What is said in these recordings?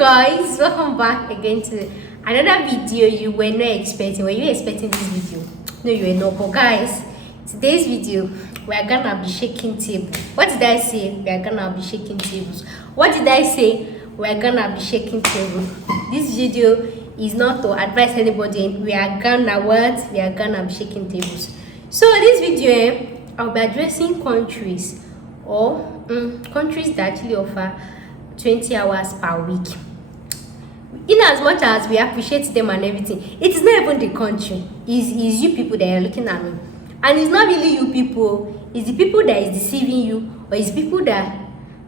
guys, welcome back again to another video you were not expecting. Were you expecting this video? No, you were not. But guys, today's video we are gonna be shaking tables. What did I say? We are gonna be shaking tables. What did I say? We are gonna be shaking tables. This video is not to advise anybody. We are gonna be shaking tables. So this video I'll be addressing countries or countries that actually offer 20 hours per week. In as much as we appreciate them and everything, it is not even the country, is you people that are looking at me. And it's not really you people, it's the people that is deceiving you, or it's people that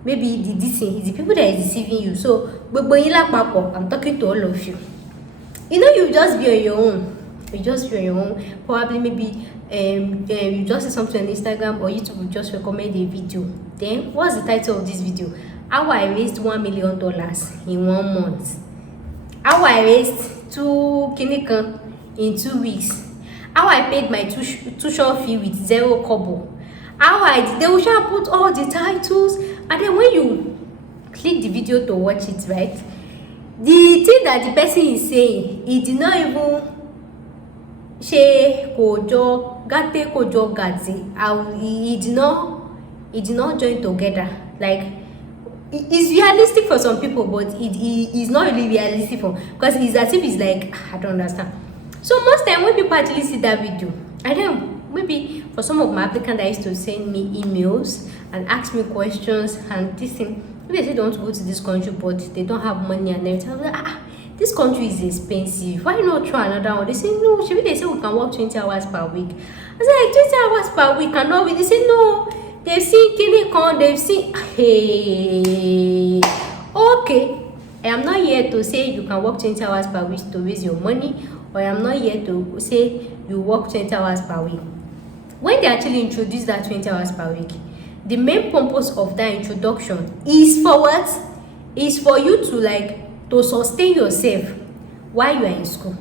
maybe the deceiving, it's the people that is deceiving you. So I'm talking to all of you. You know, you just be on your own. You just be on your own. Probably maybe you just see something on Instagram or YouTube will just recommend a video. Then what's the title of this video? How I raised $1 million in 1 month. How I raised 2 kinikan in 2 weeks. How I paid my tuition fee with 0 kobo. How I did. They will shall put all the titles, and then when you click the video to watch it, right, the thing that the person is saying, it did not even she kojo gate kojo gazi. It did not join together. Like, it's realistic for some people, but it is not really realistic for, because it's as if it's like, I don't understand. So most time when people actually see that video, I don't know, maybe for some of my applicants that used to send me emails and ask me questions and this thing, maybe they say they want to go to this country but they don't have money and everything. I'm like, this country is expensive, why not try another one? They say no, maybe they say we can work 20 hours per week. I said like 20 hours per week cannot be. They say no, they've seen Kinikon, they've seen, hey, okay, I am not here to say you can work 20 hours per week to raise your money, or I am not here to say you work 20 hours per week. When they actually introduce that 20 hours per week, the main purpose of that introduction is for what? Is for you to sustain yourself while you are in school.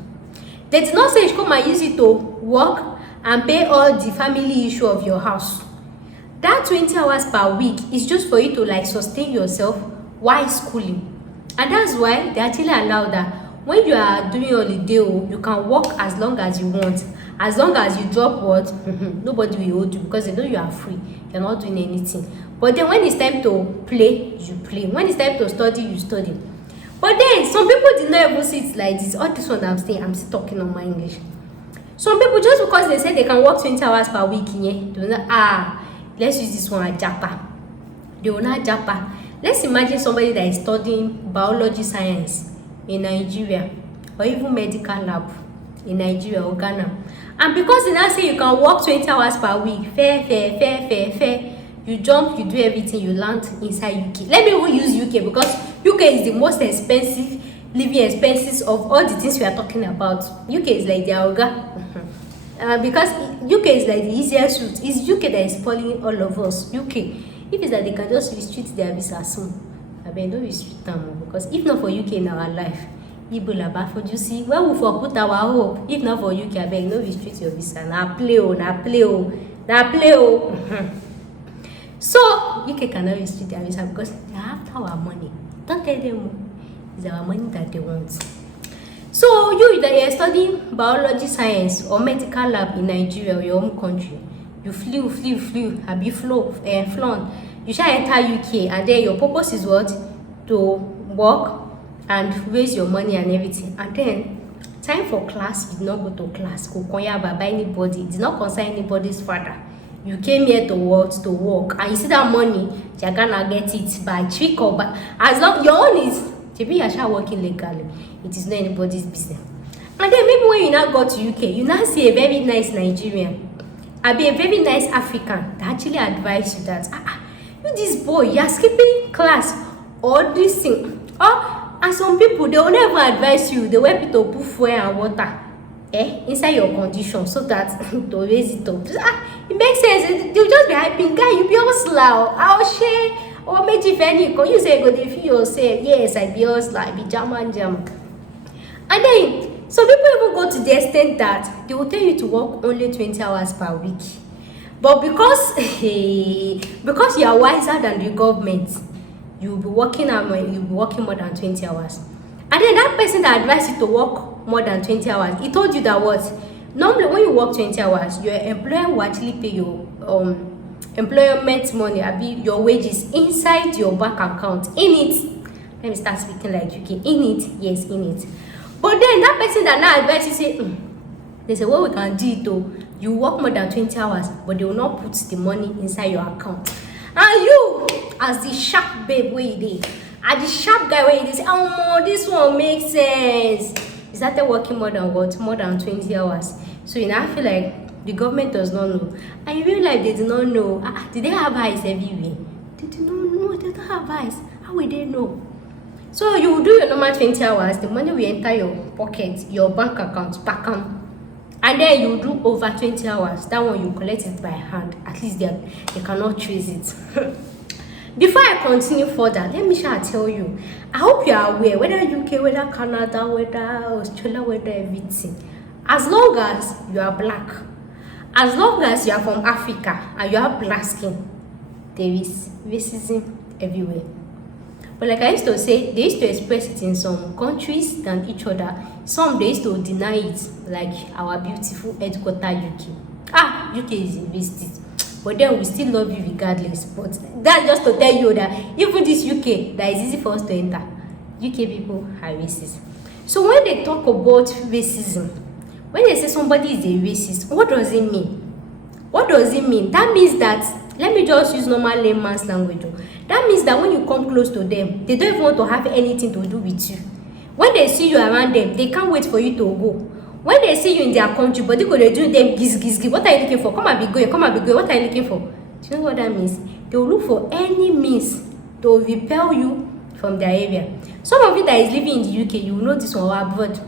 They did not say you should come and use it to work and pay all the family issue of your house. That 20 hours per week is just for you to sustain yourself while schooling. And that's why they actually allow that when you are doing holiday, you can work as long as you want. As long as you drop what, nobody will hold you, because they know you are free. You're not doing anything. But then when it's time to play, you play. When it's time to study, you study. But then some people did not even see it like this. All this one I'm still talking on my English. Some people, just because they say they can work 20 hours per week, they will not, let's use this one at Japa. They will not Japa. Let's imagine somebody that is studying biology science in Nigeria, or even medical lab in Nigeria or Ghana. And because they now say you can work 20 hours per week, fair, you jump, you do everything, you land inside UK. Let me even use UK, because UK is the most expensive living expenses of all the things we are talking about. UK is like the Auga. Because UK is like the easiest route. It's UK that is spoiling all of us. UK. If it's that they can just restrict their visa soon, I mean, don't restrict them, because if not for UK in our life, Ebola bad for you see, where we for put our hope? If not for UK, I beg, no restrict your visa. Now play. So UK cannot restrict their visa because they have our money. Don't tell them it's our money that they want. So you that you are studying biology science or medical lab in Nigeria or your home country, you flew, have you flown. You shall enter UK, and then your purpose is what? To work and raise your money and everything. And then time for class, you did not go to class. By anybody, it did not concern anybody's father. You came here to work, and you see that money, you're gonna get it by trick or by, as long your own is to be working legally. It is not anybody's business. And then maybe when you now go to UK, you now see a very nice Nigerian, a very nice African that actually advise you that you this boy, you're skipping class or this thing. And some people, they will never advise you. They want you to put fuel and water inside your condition so that to raise it up. It makes sense. They'll just be hyping, guy, you be all slow. I'll share. Or make you any. You say, go to feel yourself. Yes, I be all slow. I be German. And then some people even go to the extent that they will tell you to work only 20 hours per week. But because you are wiser than the government, you'll be working more than 20 hours. And then that person that advised you to work more than 20 hours, he told you that what? Normally, when you work 20 hours, your employer will actually pay your employment money, your wages inside your bank account. In it, let me start speaking like UK. In it, yes, in it. But then that person that now advised you say, they say, what we can do it though, you work more than 20 hours, but they will not put the money inside your account. And you, as the sharp babe where you did, as the sharp guy where you did, say, oh, this one makes sense. You started working more than 20 hours. So you now feel like the government does not know. And you realize they do not know. Did they have eyes everywhere? They do not know. They don't have eyes. How will they know? So you will do your normal 20 hours. The money will enter your pocket, your bank account, back on. And then you do over 20 hours. That one you collect it by hand. At least they cannot trace it. Before I continue further, let me tell you. I hope you are aware, whether UK, whether Canada, whether Australia, whether everything. As long as you are black, as long as you are from Africa and you have black skin, there is racism everywhere. But like I used to say, they used to express it in some countries than each other. Some they used to deny it, like our beautiful headquarter UK. UK is racist, but then we still love you regardless. But that's just to tell you that even this UK, that is easy for us to enter. UK people are racist. So when they talk about racism, when they say somebody is a racist, what does it mean? What does it mean? That means that, let me just use normal layman's language. That means that when you come close to them, they don't even want to have anything to do with you. When they see you around them, they can't wait for you to go. When they see you in their country, but they go to do them giz. What are you looking for? Come and be going. What are you looking for? Do you know what that means? They will look for any means to repel you from their area. Some of you that is living in the UK, you will know this one abroad.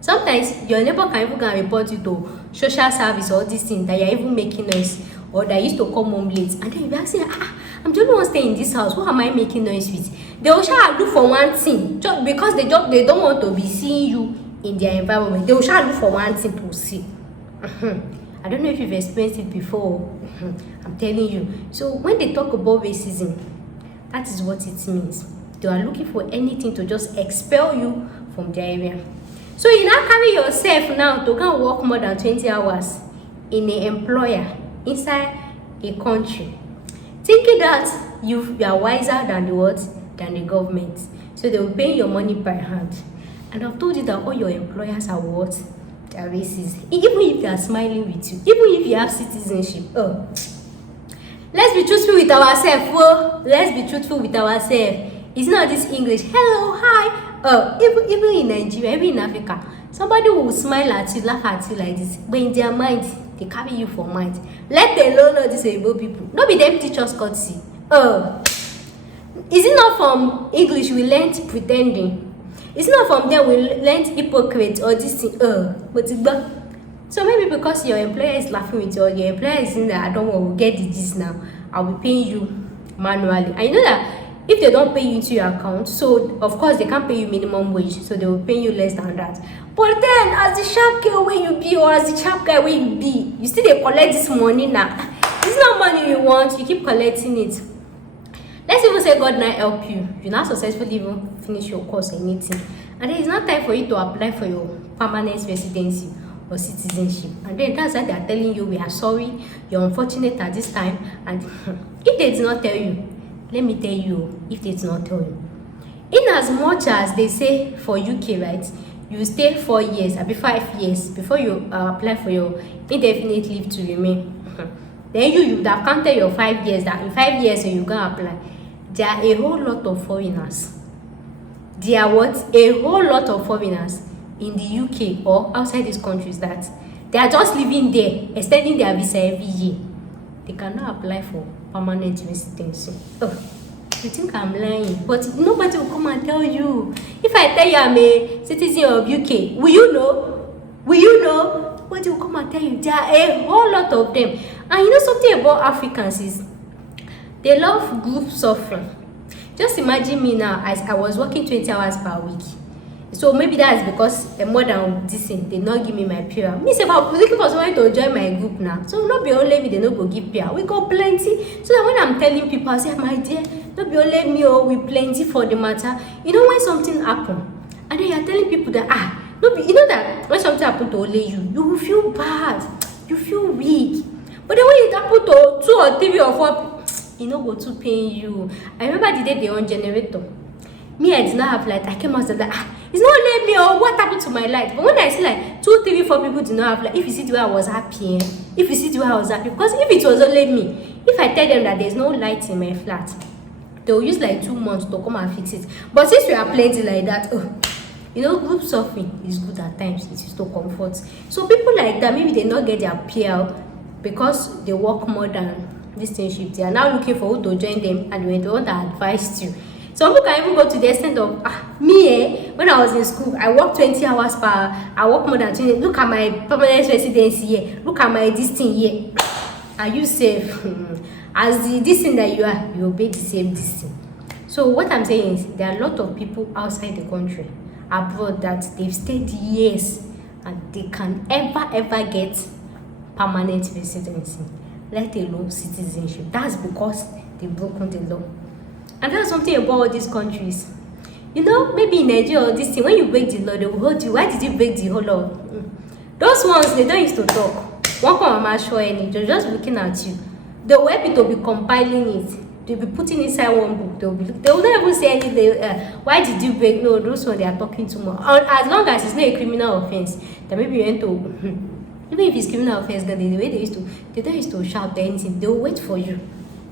Sometimes your neighbor can even report you to social service or this thing that you're even making noise, or that used to come home late, and then you'll be asking, I'm the only one staying in this house. What am I making noise with? They will look for one thing, just because they don't want to be seeing you in their environment. They will look for one thing to see. I don't know if you've experienced it before. I'm telling you. So when they talk about racism, that is what it means. They are looking for anything to just expel you from their area. So you now carry yourself now to go and work more than 20 hours in an employer inside a country, thinking that you are wiser than the government. So they will pay your money by hand. And I've told you that all your employers are what? They are racist. Even if they are smiling with you, even if you have citizenship. Let's be truthful with ourselves. Let's be truthful with ourselves. It's not this English. Hello, hi. Even in Nigeria, even in Africa, somebody will smile at you, laugh at you like this. But in their mind, they carry you for mind. Let alone all these able people. Not be them teach us courtesy. Is it not from English we learned pretending? It's not from them we learned hypocrite or this thing. But so maybe because your employer is laughing with you, or your employer is saying that I don't want to get this now, I'll be paying you manually. And you know that if they don't pay you into your account, so of course they can't pay you minimum wage, so they will pay you less than that. But then, as the sharp girl where you be, or as the sharp guy where you be, you still they collect this money now. It's not money you want, you keep collecting it. Let's even say God now help you. You now successfully even finish your course or anything, and then it's not time for you to apply for your permanent residency or citizenship. And then that's why they are telling you, we are sorry, you're unfortunate at this time. And if they did not tell you, let me tell you, if they did not tell you, in as much as they say for UK, right, you stay 4 years, maybe 5 years before you apply for your indefinite leave to remain. Then you would have counted your 5 years, that in 5 years you can apply. There are a whole lot of foreigners. There are what? A whole lot of foreigners in the UK or outside these countries that they are just living there, extending their visa every year. They cannot apply for permanent residency. You think I'm lying? But nobody will come and tell you. If I tell you I'm a citizen of UK, will you know? Will you know? Nobody will come and tell you. There are a whole lot of them. And you know something about Africans is they love group suffering. Just imagine me now, as I was working 20 hours per week. So maybe that's because more than this thing, they not give me my period. Me say, if I was looking for someone to join my group now, so not be only me, they not go give period. We got plenty. So that when I'm telling people, I say, my dear, Don't be only me or we plenty for the matter. You know when something happen, and then you're telling people that no be, you know that when something happen to only you will feel bad, you feel weak. But then when it happen to 2 or 3 or 4, you know go to pain you. I remember the day they on generator. Me, I did not have light. I came out and like, it's not only me or what happened to my light. But when I see like 2, 3, 4 people did not have light, if you see the way I was happy, if you see the way I was happy, because if it was only me, if I tell them that there's no light in my flat, they will use like 2 months to come and fix it. But since we are plenty like that, you know, group suffering is good at times. It is to comfort. So people like that, maybe they not get their PL because they work more than this thing shift. They are now looking for who to join them, and when they want to advise you. Some people can even go to the extent of me, when I was in school, I work 20 hours per hour. I work more than 20. Look at my permanent residency here. Look at my this thing here. Are you safe? As this thing that you are, you obey the same this thing. So what I'm saying is there are a lot of people outside the country, abroad, that they've stayed years and they can ever get permanent residency, let alone citizenship. That's because they've broken the law. And that's something about all these countries. You know, maybe in Nigeria or this thing, when you break the law, they will hold you. Why did you break the whole law? Those ones, they don't used to talk. One come and show any, they're just looking at you. They will help you to be compiling it. They'll be putting inside one book. They will not even say anything. Why did you break? No, those ones, they are talking too much. As long as it's not a criminal offense, then maybe you went to... Even if it's criminal offense, the way they don't used to shout or anything. They will wait for you.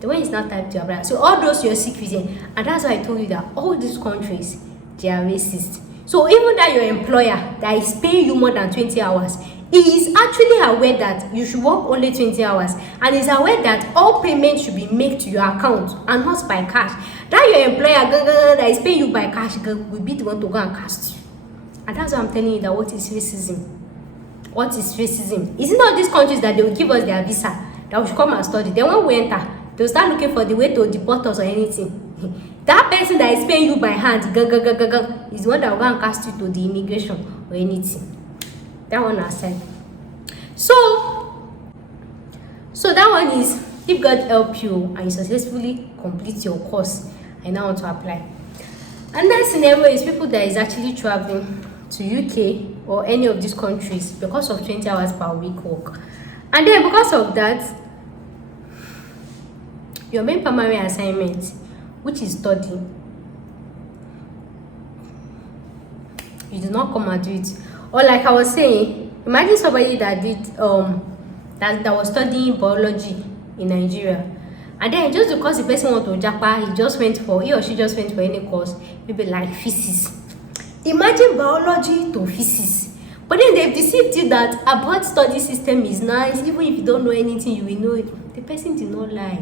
The way it's not typed to your brother. So all those you're sick reason. And that's why I told you that all these countries, they are racist. So even that your employer that is paying you more than 20 hours, he is actually aware that you should work only 20 hours. And is aware that all payments should be made to your account and not by cash. That your employer that is paying you by cash will be the one to go and cast you. And that's why I'm telling you that what is racism? What is racism? Is it not these countries that they will give us their visa that we should come and study? Then when we enter, they'll start looking for the way to deport us or anything. That person that is paying you by hand is the one that will go and cast you to the immigration or anything. That one aside. So that one is, if God help you and you successfully complete your course, I now want to apply. And that scenario is people that is actually traveling to UK or any of these countries because of 20 hours per week work. And then because of that, your main primary assignment, which is studying, you do not come and do it. Or like I was saying, imagine somebody that did that was studying biology in Nigeria, and then just because the person went to Japan, he or she just went for any course, maybe like physics. Imagine biology to physics. But then they've deceived you that abroad study system is nice. Even if you don't know anything, you will know it. The person did not lie.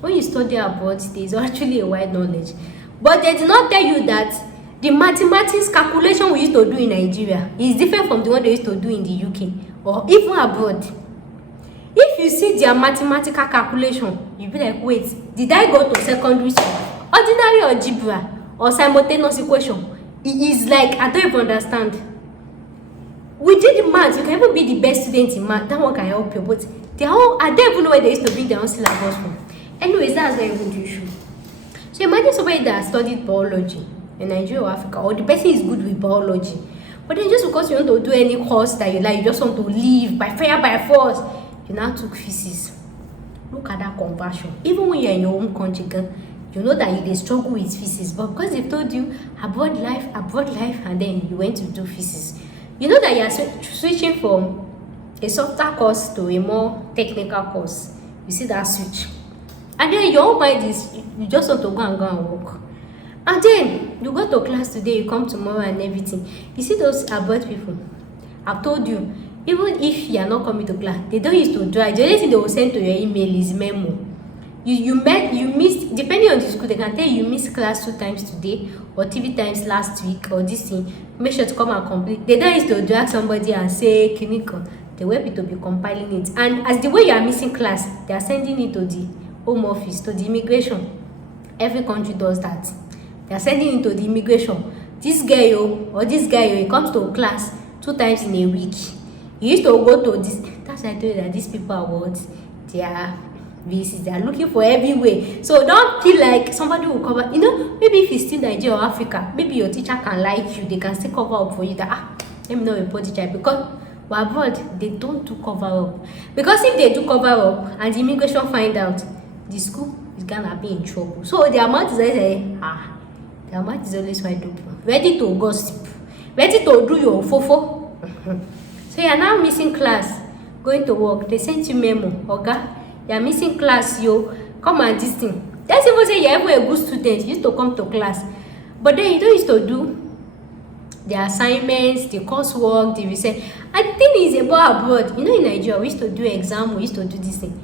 When you study abroad, there is actually a wide knowledge. But they did not tell you that the mathematics calculation we used to do in Nigeria is different from the one they used to do in the UK or even abroad. If you see their mathematical calculation, you'll be like, wait, did I go to secondary school? Ordinary algebra or simultaneous equation? It is like, I don't even understand. We did the math. You can even be the best student in math. That one can help you. But I don't even know where they used to bring their own syllabus from. Anyways, that's not even the issue. So imagine somebody that studied biology in Nigeria or Africa, or the person is good with biology. But then just because you want to do any course that you like, you just want to live by fire, by force, you now took physics. Look at that conversion. Even when you're in your own country, you know that they struggle with physics. But because they told you abroad life, and then you went to do physics, you know that you're switching from a softer course to a more technical course. You see that switch. And then your own mind is, you just want to go and work. And then you go to class today, you come tomorrow and everything. You see those abroad people, I've told you, even if you are not coming to class, they don't used to drive. The only thing they will send to your email is memo. You missed, depending on the school, they can tell you missed class 2 times today or 3 times last week or this thing. Make sure to come and complete. They don't used to drag somebody and say clinical. They will be to be compiling it. And as the way you are missing class, they are sending it to the home office, to the immigration. Every country does that. They are sending it to the immigration. This girl or this guy, he comes to class 2 times in a week. He used to go to this. That's why I told you that these people are what? VCs. They are looking for every way. So don't feel like somebody will cover. Maybe if it's still Nigeria or Africa, maybe your teacher can like you. They can still cover up for you. That let me know your teacher, because abroad they don't do cover up. Because if they do cover up and the immigration find out, the school is gonna be in trouble. So their mouth is their mouth is always wide open, ready to gossip, ready to do your fofo. So you are now missing class, going to work. They sent you memo, okay? You are missing class, come and this thing. Let's even say you're even a good student, you used to come to class, but then you don't used to do the assignments, the coursework, the research. And the thing is about abroad, in Nigeria, we used to do exam, we used to do this thing.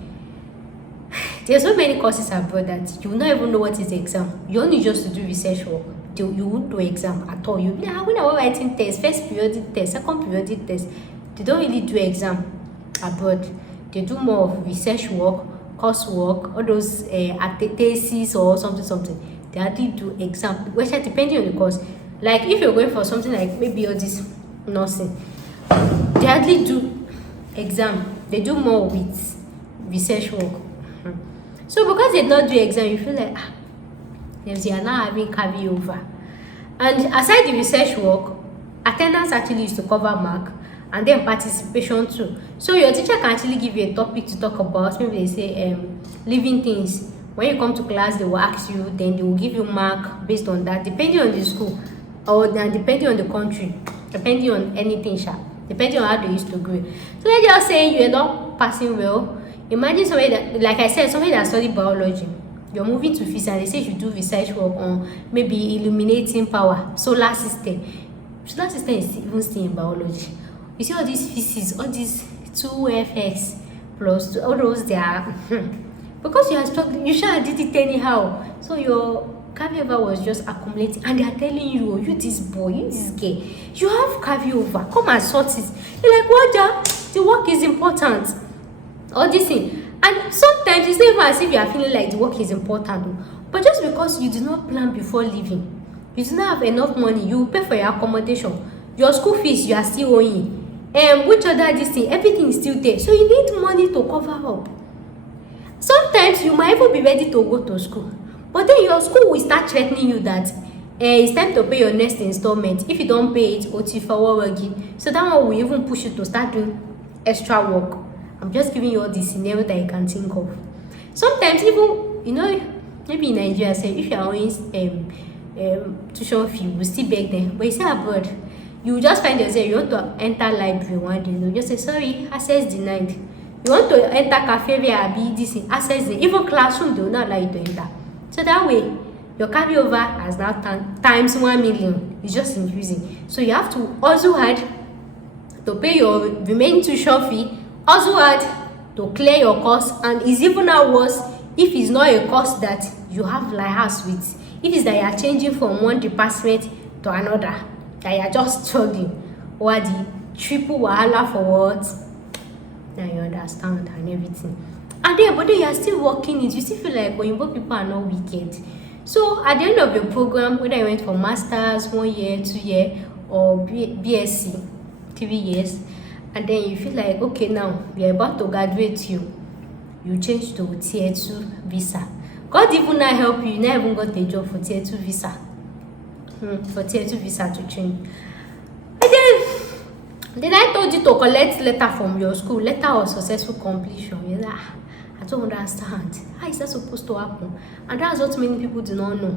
There's so many courses abroad that you will not even know what is the exam. You only just to do research work. You won't do exam at all. You'll be like, when I was writing tests, first periodic test, second periodic test, they don't really do exam abroad. They do more of research work, coursework, all those thesis or something. They hardly do exam, which depending on the course. Like if you're going for something like maybe all this nursing, they hardly do exam. They do more with research work. So because they don't do exam, you feel like they are now having carryover. And aside the research work, attendance actually used to cover mark, and then participation too. So your teacher can actually give you a topic to talk about. Maybe they say living things. When you come to class, they will ask you, then they will give you mark based on that, depending on the school, or depending on the country, depending on anything, depending on how they used to grade. So let's just say you're not passing well. Imagine somebody that, like I said, somebody that studied biology. You're moving to physics, and they say you do research work on maybe illuminating power, solar system. Solar system is even still in biology. You see all these physics, all these 2fx plus 2, all those they are because you are struggling, you sure did it anyhow. So your carryover was just accumulating, and they are telling you, you this boy, you this girl, you have carryover, come and sort it. You're like, what the work is important. All this thing. And sometimes it's not even as if you are feeling like the work is important, but just because you did not plan before leaving, you do not have enough money, you will pay for your accommodation, your school fees you are still owing, which other this thing, everything is still there. So you need money to cover up. Sometimes you might even be ready to go to school, but then your school will start threatening you that it's time to pay your next installment. If you don't pay it, OT for what. So that one will even push you to start doing extra work. I'm just giving you all the scenario that you can think of. Sometimes even, maybe in Nigeria, say if you are owing tuition fee, you will still beg them. But you say abroad, you just find yourself, you want to enter library one day, you just say, sorry, access denied. You want to enter cafe where be this access denied. Even classroom, they will not allow you to enter. So that way, your carryover has now times 1 million. It's just increasing. So you have to also add to pay your remaining tuition fee, also add to clear your course, and it's even now worse if it's not a course that you have liars with. If it's that you are changing from one department to another, that you are just struggling, or the triple wahala for what? Now you understand and everything. And then, but then you are still working it. You still feel like Oyinbo people are not wicked. So at the end of the program, whether you went for masters, 1 year, 2 year, or BSc, 3 years, and then you feel like, okay, now we are about to graduate you change to tier 2 visa. God even not help you never even got a job for tier 2 visa. For tier 2 visa to change. And then I told you to collect letter from your school, letter of successful completion. You're like, I don't understand. How is that supposed to happen? And that's what many people do not know.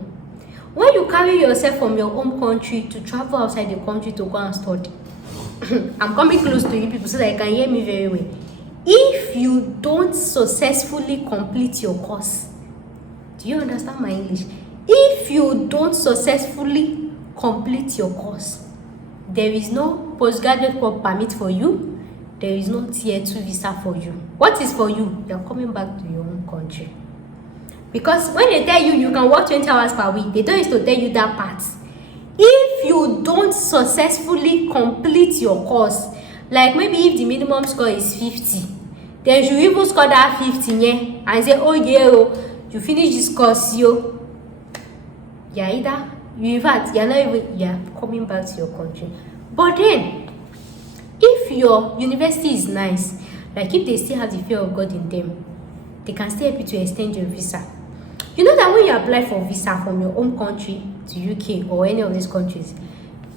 When you carry yourself from your home country to travel outside the country to go and study, I'm coming close to you people so that you can hear me very well. If you don't successfully complete your course, do you understand my English? If you don't successfully complete your course, there is no postgraduate work permit for you. There is no tier 2 visa for you. What is for you? You're coming back to your own country. Because when they tell you you can work 20 hours per week, they don't used to tell you that part. If you don't successfully complete your course, like maybe if the minimum score is 50, then you even score that 50 and say, oh yeah, you finish this course, you're coming back to your country. But then, if your university is nice, like if they still have the fear of God in them, they can still help you to extend your visa. You know that when you apply for visa from your home country to UK or any of these countries,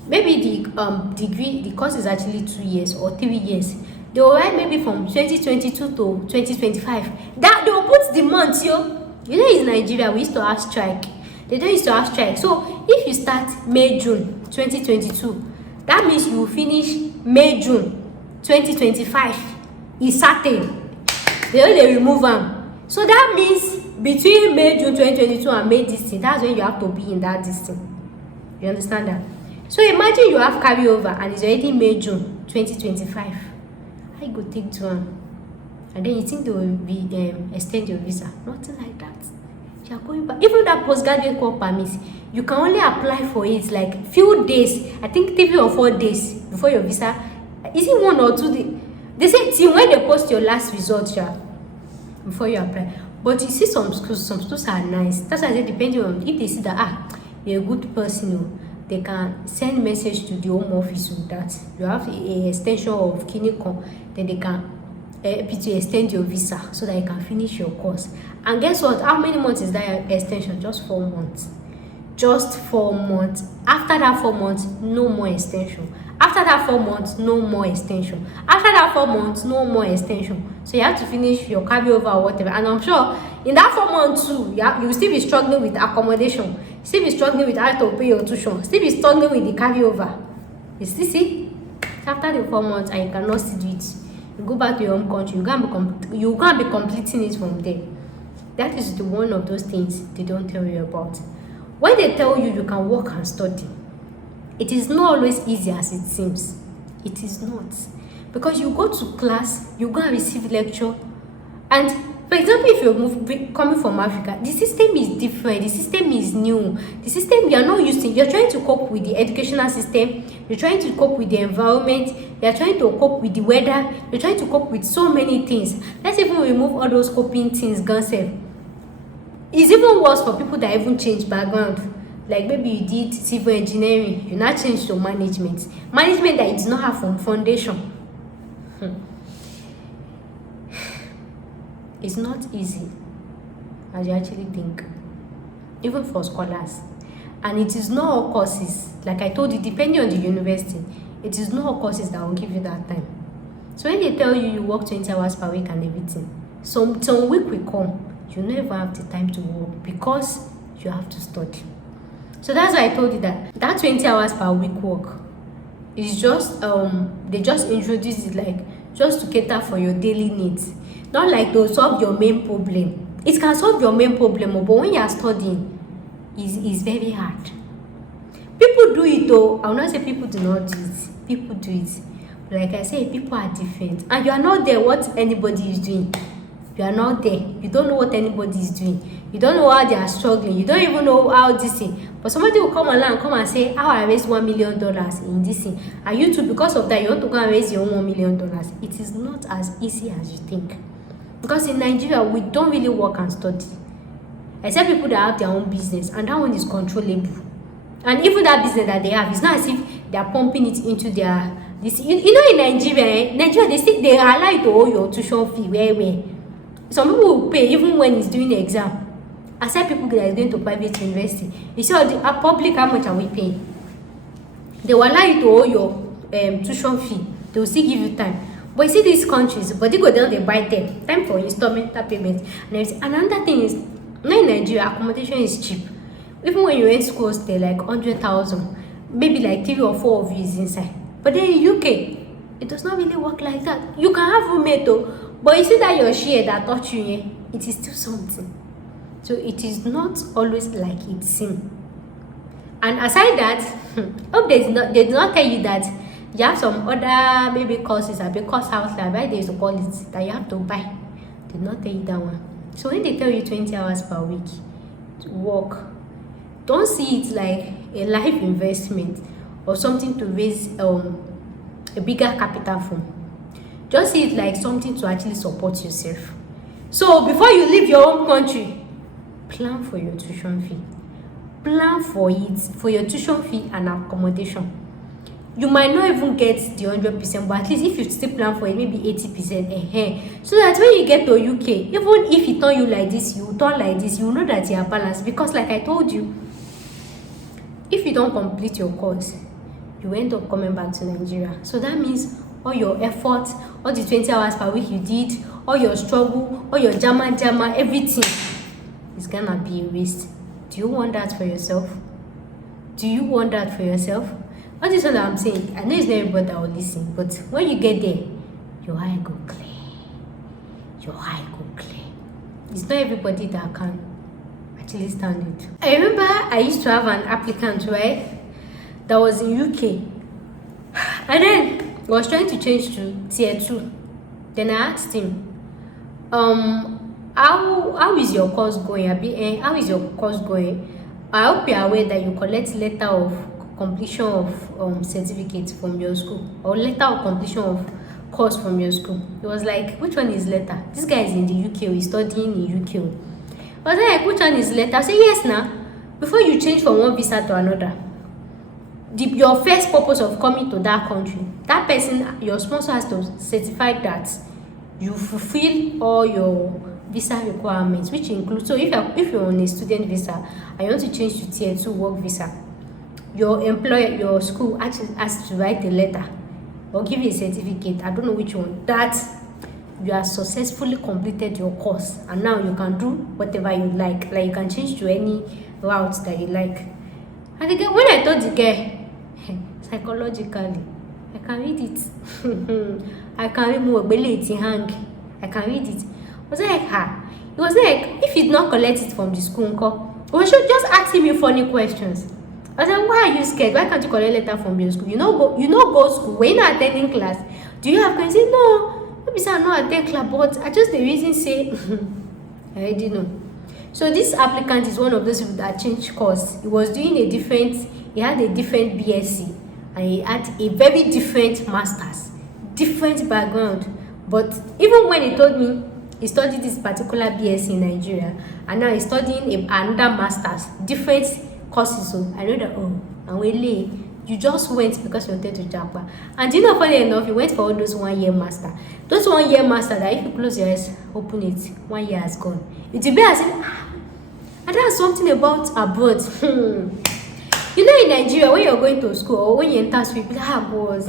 maybe the degree, the course is actually 2 years or 3 years. They will write maybe from 2022 to 2025. That they will put the months, yo. You know, in Nigeria we used to have strike. They don't used to have strike. So if you start May June 2022, that means you will finish May June 2025. It's certain. They remove them. So that means between May June 2022 and May this thing, that's when you have to be in that distance. You understand that? So imagine you have carryover and it's already May June 2025. How you go take to one? And then you think they will be extend your visa? Nothing like that. You are going back. Even that postgraduate work permit, you can only apply for it like few days. I think 3 or 4 days before your visa. Is it 1 or 2 days? They say till when they post your last result, yeah, before you apply. But you see some schools are nice. That's why I say depending on if they see that you're a good person, they can send message to the home office with that you have a extension of clinical, then they can help you to extend your visa so that you can finish your course. And guess what? How many months is that extension? Just 4 months. Just 4 months. After that 4 months, no more extension. After that 4 months, no more extension. After that 4 months, no more extension. So you have to finish your carryover or whatever. And I'm sure in that 4 months too, you will still be struggling with accommodation, still be struggling with how to pay your tuition, still be struggling with the carryover. You still see? After the 4 months and you cannot still do it, you go back to your home country, you can't be completing it from there. That is the one of those things they don't tell you about. When they tell you you can work and study, it is not always easy as it seems. It is not. Because you go to class, you go and receive lecture, and for example, if you're coming from Africa, the system is different, the system is new, the system you are not used to. You're trying to cope with the educational system, you're trying to cope with the environment, you're trying to cope with the weather, you're trying to cope with so many things. Let's even remove all those coping things, Gansef. It's even worse for people that even change background. Like maybe you did civil engineering, you now change to management that you did not have from foundation. It's not easy as you actually think, even for scholars. And it is not all courses, like I told you, depending on the university, it is not all courses that will give you that time. So when they tell you you work 20 hours per week and everything, some week will come, you never have the time to work because you have to study. So that's why I told you that 20 hours per week work is just they just introduce it like just to cater for your daily needs, not like to solve your main problem. It can solve your main problem, but when you are studying, it's very hard. People do it though. I will not say people do not do it. People do it. But like I say, people are different, and you are not there what anybody is doing. You are not there. You don't know what anybody is doing. You don't know how they are struggling. You don't even know how this thing. But somebody will come along and come and say, how I raised $1 million in this thing. And you too, because of that, you want to go and raise your own $1 million. It is not as easy as you think. Because in Nigeria, we don't really work and study. Except people that have their own business. And that one is controllable. And even that business that they have, it's not as if they are pumping it into their... This, you know, in Nigeria, they allow you to owe your tuition fee where some people will pay even when it's doing the exam. Aside people that are going to private university, you see, public, how much are we paying? They will allow you to owe your tuition fee. They will still give you time. But you see these countries, but they go down, they buy time for installment payment. And another thing is, now in Nigeria, accommodation is cheap. Even when you rent schools, they're like 100,000. Maybe like 3 or 4 of you is inside. But then in UK, it does not really work like that. You can have roommate though, but you see that your share that touch you, it is still something. So it is not always like it seems. And aside that, hope they did not tell you that you have some other maybe courses, a big course house like they used to call it, that you have to buy. They did not tell you that one. So when they tell you 20 hours per week to work, don't see it like a life investment or something to raise a bigger capital from. Just see it like something to actually support yourself. So before you leave your home country, plan for your tuition fee. Plan for it, for your tuition fee and accommodation. you might not even get the 100%, but at least if you still plan for it, maybe 80%, so that when you get to UK, even if he turn you like this, you turn like this, you know that you are balanced. Because like I told you, if you don't complete your course, you end up coming back to Nigeria. So that means all your effort, all the 20 hours per week you did, all your struggle, all your jama, everything is gonna be a waste. Do you want that for yourself? Do you want that for yourself? All this is what I'm saying. I know it's not everybody that will listen, but when you get there, your eye go clear. Your eye go clear. It's not everybody that can actually stand it. I remember I used to have an applicant, right, that was in UK, and then was trying to change to tier 2. Then I asked him, how is your course going? How is your course going? I hope you are aware that you collect letter of completion of certificate from your school, or letter of completion of course from your school. It was like, which one is letter? This guy is in the UK, he's studying in UK. I was like, which one is letter? I said, yes, now. Before you change from one visa to another, your first purpose of coming to that country, that person, your sponsor, has to certify that you fulfill all your visa requirements, which includes, so if you're on a student visa and you want to change to tier 2 work visa, your employer, your school actually has to write a letter or give you a certificate, I don't know which one, that you have successfully completed your course, and now you can do whatever you like you can change to any route that you like. And again, when I told the guy, psychologically, I can read it. I can read more hang. I can read it. I was like, it was like, if you not collect it from the school, we should just asking me funny questions. I was like, why are you scared? Why can't you collect letter from your school? You know go school. When you're not attending class, do you have to say no? Maybe say I'm not attending class, but I just the reason say I already know. So this applicant is one of those people that changed course. He was doing he had a different BSc, and he had a very different masters, different background. But even when he told me he studied this particular BSc in Nigeria, and now he's studying another masters, different courses, so I know that, and really, you just went because you wanted to japa. And you know, funny enough, you went for all those 1 year master. Those 1 year master that if you close your eyes, open it, 1 year has gone. It will be as if, and that's something about abroad. You know, in Nigeria, when you're going to school or when you enter school, you be like, boss,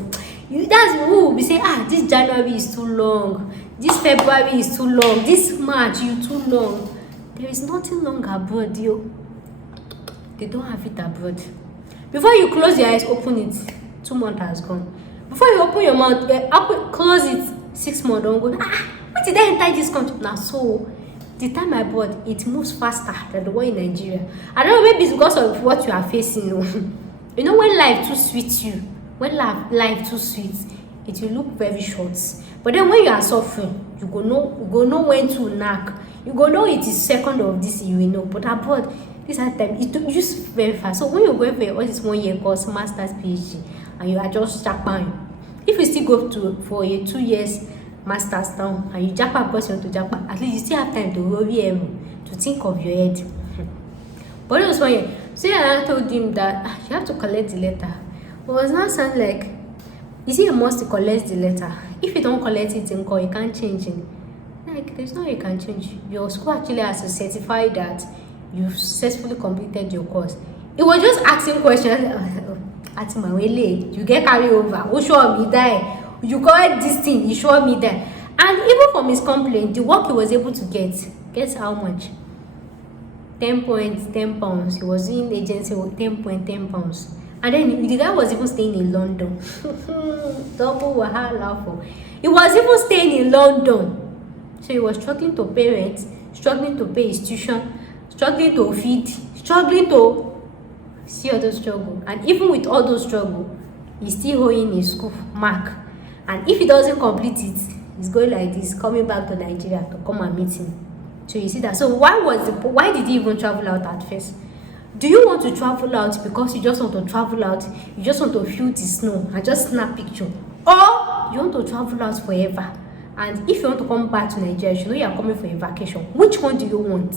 that's who we say, this January is too long, this February is too long, this March you too long. There is nothing long abroad, yo. They don't have it abroad. Before you close your eyes, open it, 2 months has gone. Before you open your mouth, close it, 6 months don't go. What did I enter this country? Now, so the time I bought, it moves faster than the one in Nigeria. I don't know, maybe it's because of what you are facing. You know, when life too sweet you, when life too sweet, it will look very short. But then when you are suffering, you go know when to knock. You go know it is second of this, you will know. But abroad, this time it just very fast. So when you're going for all this 1 year course, master's, PhD, and you are just japan, if you still go for a 2 years master's now and you japan because you want to japan, at least you still have time to worry to think of your head. But it was 1 year. So I told him that you have to collect the letter. But it was not sound like, is it a must to collect the letter? If you don't collect it in call, you can't change it. Like, there's no way you can change. Your school actually has to certify that you've successfully completed your course. It was just asking questions. At my way late, you get carried over. Who show me that? You correct this thing, you show me that. And even from his complaint, the work he was able to get, guess how much? 10.10 pounds. He was in agency with 10.10 pounds. And then the guy was even staying in London. Double wahala for. He was even staying in London. So he was struggling to pay rent, struggling to pay his tuition, struggling to feed, struggling to see all those struggle. And even with all those struggle, he's still holding his school mark. And if he doesn't complete it, he's going like this, coming back to Nigeria to come and meet him. So you see that. So why did he even travel out at first? Do you want to travel out because you just want to travel out, you just want to feel the snow and just snap picture? Or you want to travel out forever? And if you want to come back to Nigeria, you know you are coming for a vacation. Which one do you want?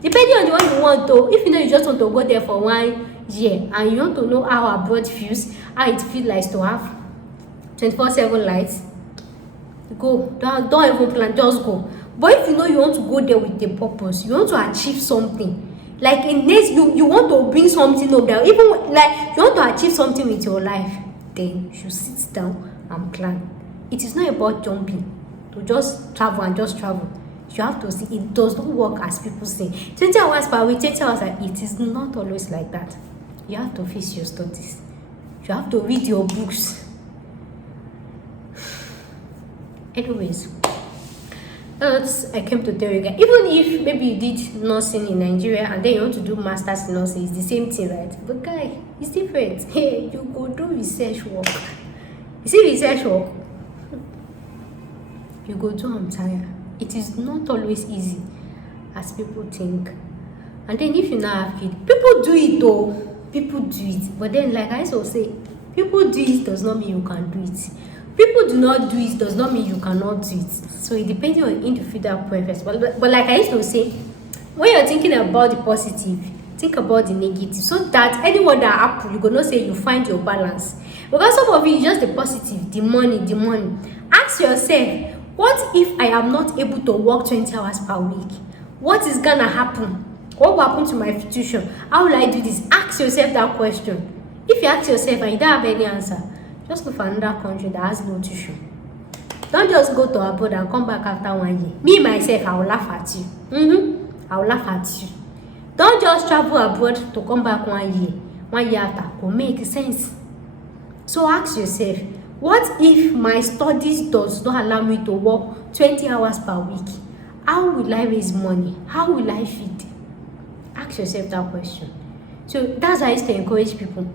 Depending on the one you want, though, if you know you just want to go there for 1 year, and you want to know how abroad feels, how it feels like to have 24/7 lights, go. Don't even plan, just go. But if you know you want to go there with a purpose, you want to achieve something, like in this, you want to bring something up there, even like you want to achieve something with your life, then you should sit down and plan. It is not about jumping to just travel and just travel. You have to see it does not work as people say 20 hours per week, 20 hours. It is not always like that. You have to face your studies, you have to read your books. Anyways, that's I came to tell you guys. Even if maybe you did nursing in Nigeria and then you want to do masters in nursing, it's the same thing, right? But guy, it's different. Hey, you go do research work. You see research work, you go do, I'm tired. It is not always easy as people think. And then if you now have kids, people do it though. People do it. But then, like I also say, people do it does not mean you can do it. People do not do it does not mean you cannot do it. So it depends on individual preference. But like I used to say, when you're thinking about the positive, think about the negative, so that anyone that happen, you gonna say you find your balance. Because some of it is just the positive, the money. Ask yourself, what if I am not able to work 20 hours per week? What is gonna happen? What will happen to my future? How will I do this? Ask yourself that question. If you ask yourself and you don't have any answer, just look for another country that has no tuition. Don't just go to abroad and come back after 1 year. Me myself, I will laugh at you. I will laugh at you. Don't just travel abroad to come back 1 year. 1 year after will make sense. So ask yourself, what if my studies does not allow me to work 20 hours per week? How will I raise money? How will I feed? Ask yourself that question. So that's why I used to encourage people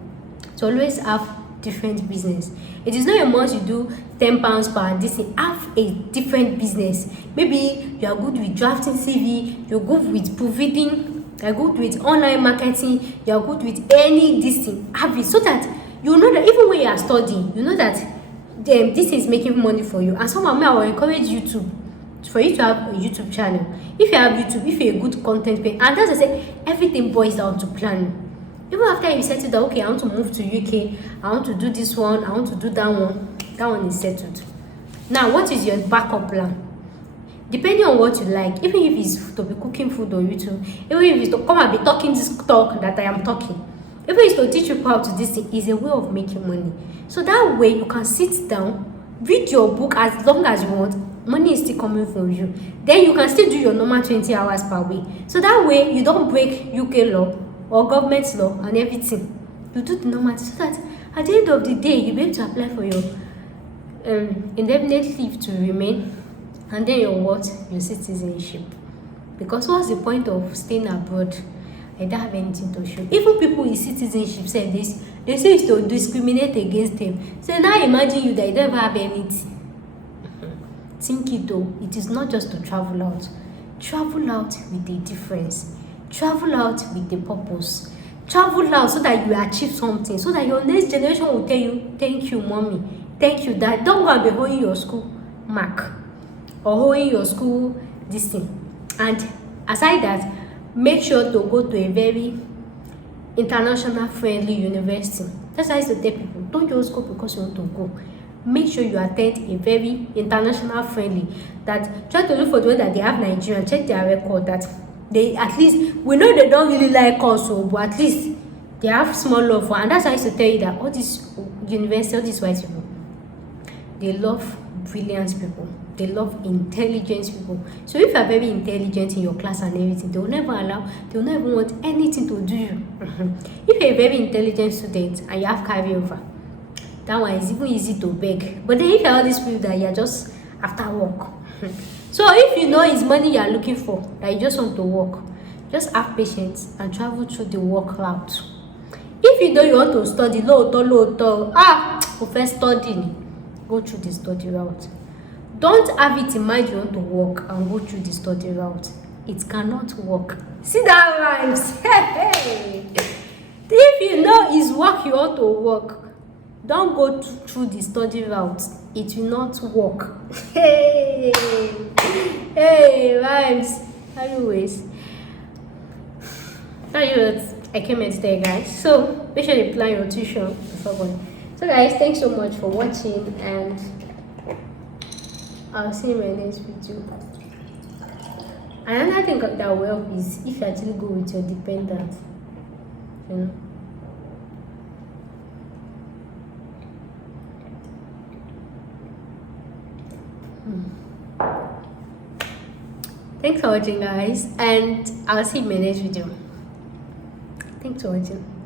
to always have different business. It is not a must you do £10 per this thing. Have a different business. Maybe you are good with drafting CV, you're good with providing, you're good with online marketing, you're good with any this thing. Have it so that you know that even when you are studying, you know that this is making money for you. And somehow I will encourage you for you to have a YouTube channel. If you have YouTube, if you're a good content creator, and as I say, everything boils down to planning. Even after you settle that, okay, I want to move to UK, I want to do this one, I want to do that one is settled. Now, what is your backup plan? Depending on what you like, even if it's to be cooking food on YouTube, even if it's to come and be talking this talk that I am talking, even if it's to teach people how to this thing, is a way of making money. So that way you can sit down, read your book as long as you want, money is still coming from you. Then you can still do your normal 20 hours per week. So that way you don't break UK law or government law and everything. You do the normal so that at the end of the day you'll be able to apply for your indefinite leave to remain, and then your citizenship. Because what's the point of staying abroad? I don't have anything to show. Even people with citizenship say this, they say it's to discriminate against them. So now imagine you that you don't have anything. Think it though, it is not just to travel out. Travel out with a difference. Travel out with a purpose. Travel out so that you achieve something, so that your next generation will tell you, thank you mommy, thank you dad. Don't go and be holding your school mark or holding your school this thing. And aside that, make sure to go to a very international friendly university. That's why I used to tell people, don't just go because you want to go. Make sure you attend a very international friendly, that try to look for the way that they have Nigerian, check their record, that they at least, we know they don't really like us, but at least they have small love for. And that's why I used to tell you that all these universities, all these white people, they love brilliant people, they love intelligent people. So if you are very intelligent in your class and everything, they will never want anything to do you. If you're a very intelligent student and you have carryover, that one is even easy to beg. But then if you're all these people that you're just after work, so if you know it's money you're looking for, that you just want to work, just have patience and travel through the work route. If you know you want to study first studying, go through the study route. Don't have it in mind you want to work and go through the study route. It cannot work. See that rhymes? Hey. If you know it's work you want to work, don't go through the study route. It will not work. Hey, rhymes. Anyways, I came here to tell you guys. So make sure you plan your tuition before going. So guys, thanks so much for watching, and I'll see you in my next video. Another thing that will help is if you actually go with your dependent, you know. Thanks for watching, guys, and I'll see you in my next video. Thanks for watching.